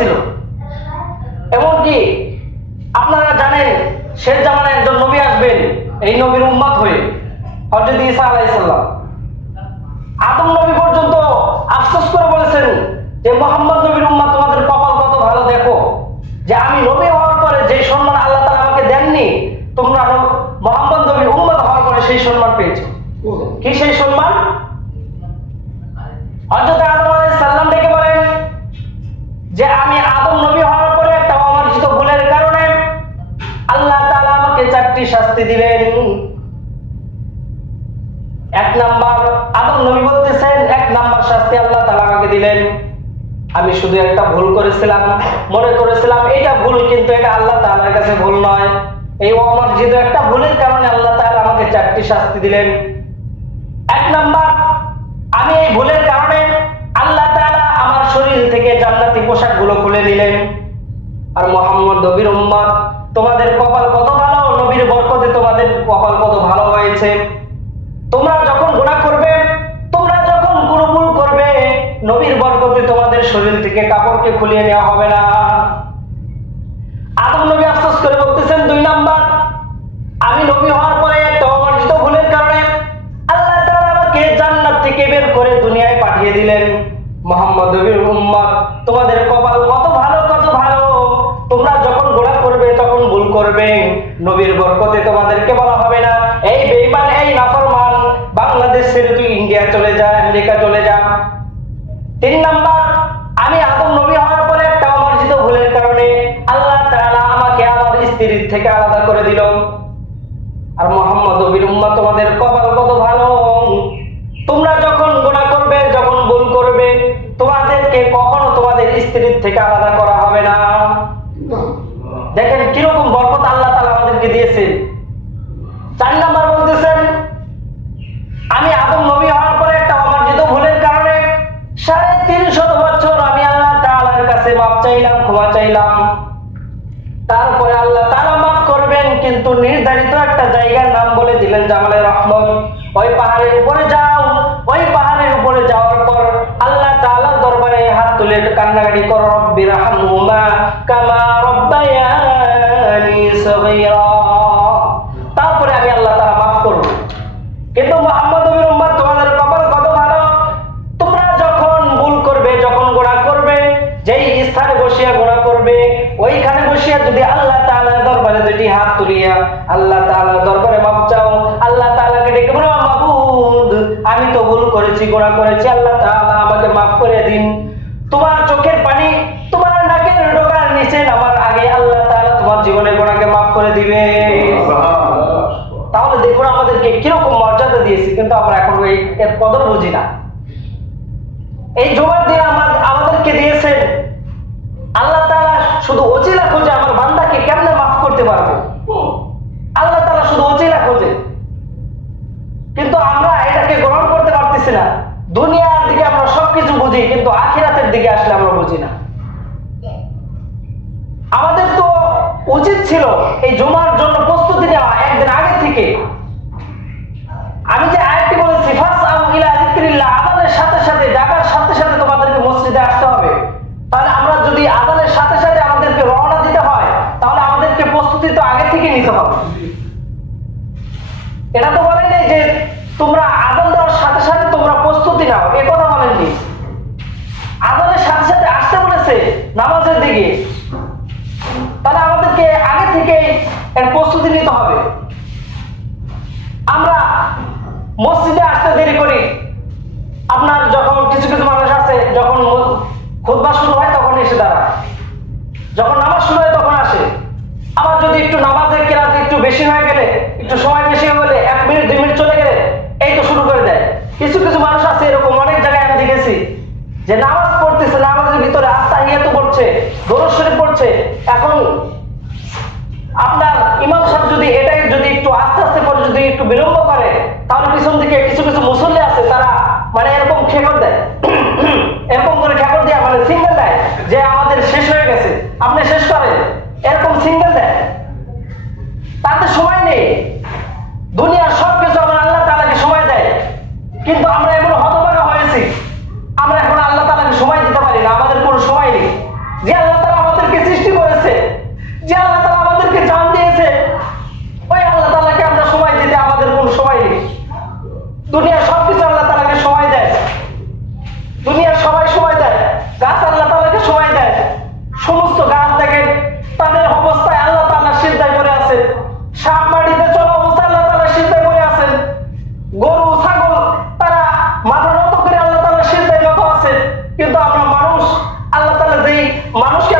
ছিল। এমনকি আপনারা জানেন, শেষ জামানায় একজন নবী আসবেন, এই নবীর উম্মত হয়ে হজরত ঈসা আলাইসাল্লাম আদম নবী পর্যন্ত আফসোস করে বলেছেন যে, মোহাম্মদ নবীর উম্মত তোমাদের কপাল কত ভালো দেখো। যে আমি নবী হওয়ার পরে যে সম্মান আল্লাহ তাআলা আমাকে দেননি, তোমরা মোহাম্মদ নবীর উম্মত হওয়ার পরে সেই সম্মান পেয়েছ। কি সেই সম্মান? হযরত শাস্তি দিলেন এক নাম্বার, আদম নবী বলতেছেন, এক নাম্বার শাস্তি আল্লাহ তাআলা আমাকে দিলেন আমি শুধু একটা ভুল করেছিলাম, মনে করেছিলাম এটা ভুল কিন্তু এটা আল্লাহ তাআলার কাছে ভুল নয়। এই অমার্জিত একটা ভুলের কারণে আল্লাহ তাআলা আমাকে চারটি শাস্তি দিলেন। এক নাম্বার, আমি এই ভুলের কারণে আল্লাহ তাআলা আমার শরীর থেকে জান্নাতি পোশাকগুলো খুলে দিলেন। আর মোহাম্মদ নবীর উম্মত, তোমাদের কপাল কত নবীর বরকতে তোমাদের কপাল কত ভালো হয়েছে। তোমরা যখন গুনাহ করবে, তোমরা যখন ভুল করবে, নবীর বরকতে তোমাদের শরীর থেকে কাপড়কে খুলিয়ে নেওয়া হবে না। আদম নবী আফসোস করে বলতেছেন, দুই নাম্বার, আমি নবী হওয়ার পরে একটা অমার্জিত ভুলের কারণে আল্লাহ তাআলা আমাকে জান্নাত থেকে বের করে দুনিয়ায় পাঠিয়ে দিলেন। মোহাম্মদ নবীর উম্মত, তোমাদের কপাল কত ভালো কত ভালো। তোমরা করবে, নবীর বরকতে তোমাদেরকে বলা হবে না। এই বেঈমান, এই নাফরমান বাংলাদেশ ছেড়ে তুই ইন্ডিয়া চলে যা, আমেরিকা চলে যা। তিন নাম্বার, আমি আদম নবী হওয়ার পরে একটা অমার্জিত ভুলের কারণে আল্লাহ তাআলা আমাকে আমার স্ত্রীর থেকে আলাদা করে দিল। আর মোহাম্মদ নবীর উম্মত তোমাদের কপাল কত ভালো? তোমরা যখন গুনাহ করবে, যখন ভুল করবে, তোমাদেরকে কখনো তোমাদের স্ত্রীর থেকে আলাদা করা হবে না। দেখেন কীরকম বরকত আল্লাহ তাআলা দিয়েছে চার নাম্বার বলতেছেন, আমি আদম নবী হওয়ার পরে একটা অমার্জিত ভুলের কারণে সাড়ে তিনশত বছর আমি আল্লাহ তাআলার কাছে মাপ চাইলাম, ক্ষমা চাইলাম। তারপরে আল্লাহ তাআলা মাফ করবেন, কিন্তু নির্ধারিত একটা জায়গার নাম বলে দিলেন জামালে রহমত। ওই পাহাড়ের উপরে যাও, ওই পাহাড়ের উপরে যাওয়ার পর আল্লাহ তাআলার দরবারে হাত তুলে কান্নাকাটি করো, রব্বি রাহমহুমা কামা কিন্তু মোহাম্মদ নবীর উম্মত তোমাদের কপাল কত ভালো? তোমরা যখন ভুল করবে, যখন গোড়া করবে, যেই স্থানে বসিয়া গোড়া করবে, ওইখানে বসিয়া যদি আল্লাহ তাআলার দরবারে দুটি হাত তুলিয়া, আল্লাহ তাআলার দরবারে মাপ চাও, আল্লাহ তাআলাকে ডেকে বলো মাবুদ, আমি তো ভুল করেছি গোড়া করেছি, আল্লাহ তাআলা আমাকে মাফ করে দিন। তোমার চোখের পানি তোমার নাকের ডোকার নিচে নামার এই এর কদর বুঝি না। এই জমার দিন আমার আমাদেরকে দিয়েছেন। আল্লাহ তাআলা শুধু ওজিলা খোঁজে আমার বান্দাকে কেমনে মাফ করতে পারব? আল্লাহ তাআলা শুধু ওজিলা খোঁজে। কিন্তু আমরা এটাকে গ্রহণ করতে পারতেছি না। দুনিয়ার দিকে আমরা সবকিছু বুঝি, কিন্তু আখিরাতের দিকে আসলে আমরা বুঝি না। আমাদের তো উচিত ছিল এই জমার জন্য প্রস্তুতি নেওয়া একদিন আগে থেকে। থেকে নিতে হবে। এটা তো বলেন যে তোমরা আযান দেওয়ার সাথে সাথে তোমরা প্রস্তুতি নাও। এ কথা বলেননি। আযানের সাথে সাথে আসতে বলেছে নামাজের দিকে। তাহলে আমাদেরকে আগে থেকে এর প্রস্তুতি নিতে হবে। আমরা মসজিদে আসতে দেরি করি। আপনার যখন কিছু কিছু মানুষ আছে যখন খুতবা শুরু হয়, তখন এসে দাঁড়ায়। যখন নামাজ শুরু হয়, তখন আসে। আবার যদি একটু একটু বেশি হয়ে গেলে, একটু সময় বেশি হয়ে গেলে, এক মিনিট, দুই মিনিট চলে গেলে, এই তো শুরু করে দেয়। কিছু কিছু মানুষ আছে, এরকম অনেক জায়গায় আমি দেখেছি, যে নামাজ পড়তেছে, নামাজের ভিতরে আস্তা ইয়ে তো পড়ছে দরজ পড়ছে। এখন আপনার ইমাম সাহেব যদি এটাই যদি একটু আস্তে আস্তে করে যদি একটু বিলম্ব করে, তাহলে পিছন দিকে কিছু কিছু তাতে সময় নেই। দুনিয়ার সব কিছু আমার আল্লাহ তালাকে সময় দেয়। কিন্তু আমরা এমন হতবাগা হয়েছি, আমরা এখন আল্লাহ তালাকে সময় দিতে পারি না, আমাদের কোনো সময় নেই। যে আল্লাহ তালা আমাদেরকে সৃষ্টি করেছে, যে আল্লাহ তালা mas que